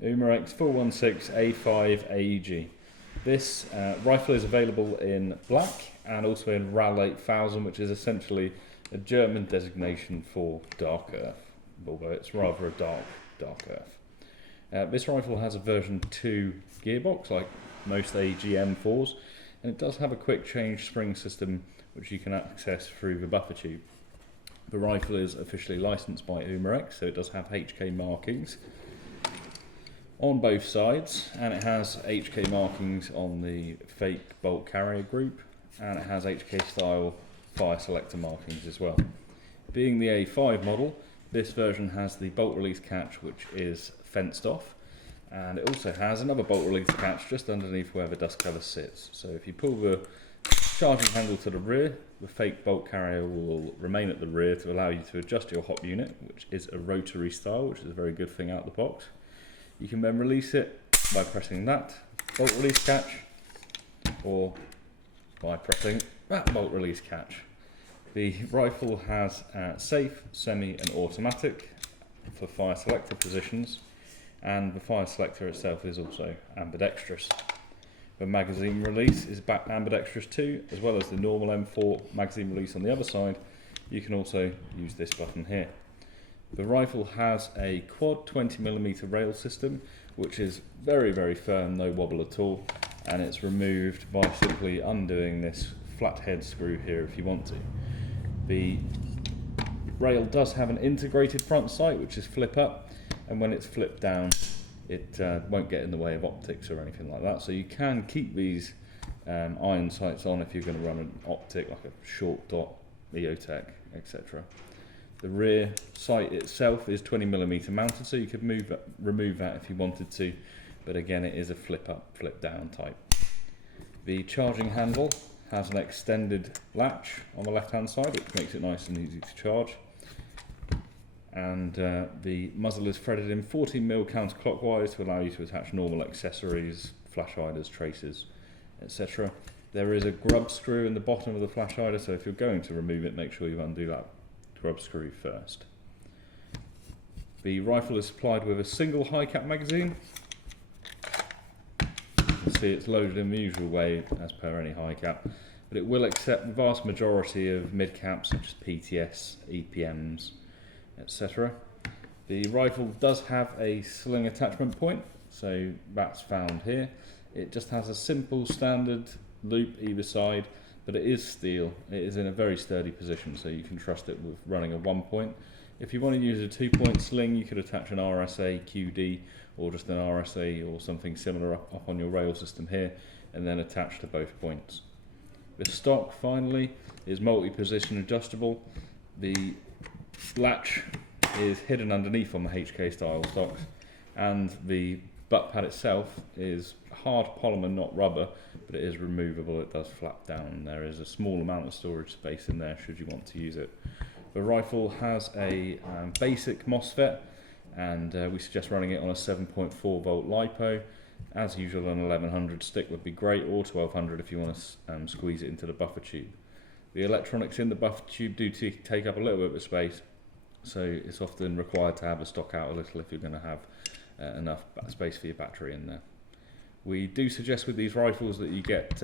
Umarex 416A5 AEG. This rifle is available in black and also in RAL 8000, which is essentially a German designation for dark earth, although it's rather a dark earth. This rifle has a version 2 gearbox like most AEG M4s, and it does have a quick change spring system which you can access through the buffer tube. The rifle is officially licensed by Umarex, so it does have HK markings on both sides, and it has HK markings on the fake bolt carrier group, and it has HK style fire selector markings as well. Being the A5 model, this version has the bolt release catch which is fenced off, and it also has another bolt release catch just underneath where the dust cover sits. So if you pull the charging handle to the rear, the fake bolt carrier will remain at the rear to allow you to adjust your hop unit, which is a rotary style, which is a very good thing out of the box. You can then release it by pressing that bolt release catch or by pressing that bolt release catch. The rifle has safe, semi and automatic for fire selector positions, and the fire selector itself is also ambidextrous. The magazine release is back ambidextrous too, as well as the normal M4 magazine release on the other side. You can also use this button here. The rifle has a quad 20mm rail system, which is very firm, no wobble at all, and it's removed by simply undoing this flat head screw here if you want to. The rail does have an integrated front sight which is flip up, and when it's flipped down it won't get in the way of optics or anything like that, so you can keep these iron sights on if you're going to run an optic like a short dot, EOTech, etc. The rear sight itself is 20mm mounted, so you could remove that if you wanted to, but again it is a flip up, flip down type. The charging handle has an extended latch on the left hand side, which makes it nice and easy to charge. And the muzzle is threaded in 14mm counterclockwise to allow you to attach normal accessories, flash hiders, traces, etc. There is a grub screw in the bottom of the flash hider, so if you're going to remove it, make sure you undo that grub screw first. The rifle is supplied with a single HiCap magazine. You can see it's loaded in the usual way as per any HiCap, but it will accept the vast majority of mid-caps such as PTS, EPMs, etc. The rifle does have a sling attachment point, so that's found here. It just has a simple standard loop either side, but it is steel. It is in a very sturdy position, so you can trust it with running a 1 point. If you want to use a 2 point sling, you could attach an RSA QD or just an RSA or something similar up on your rail system here, and then attach to both points. The stock finally is multi-position adjustable. The latch is hidden underneath on the HK style stocks, and the butt pad itself is hard polymer, not rubber, but it is removable. It does flap down. There is a small amount of storage space in there should you want to use it. The rifle has a basic Mosfet, and we suggest running it on a 7.4 volt LiPo. As usual, an 1100 stick would be great, or 1200 if you want to squeeze it into the buffer tube. The electronics in the buffer tube do take up a little bit of space, so it's often required to have the stock out a little if you're going to have enough space for your battery in there. We do suggest with these rifles that you get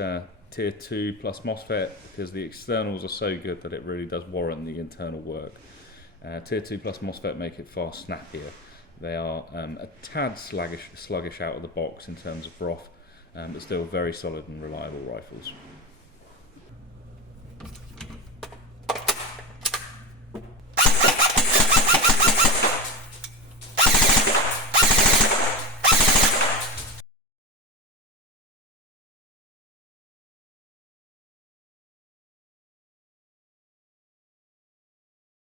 tier 2 plus Mosfet, because the externals are so good that it really does warrant the internal work. Tier 2 plus Mosfet make it far snappier. They are a tad sluggish out of the box in terms of froth, but still very solid and reliable rifles.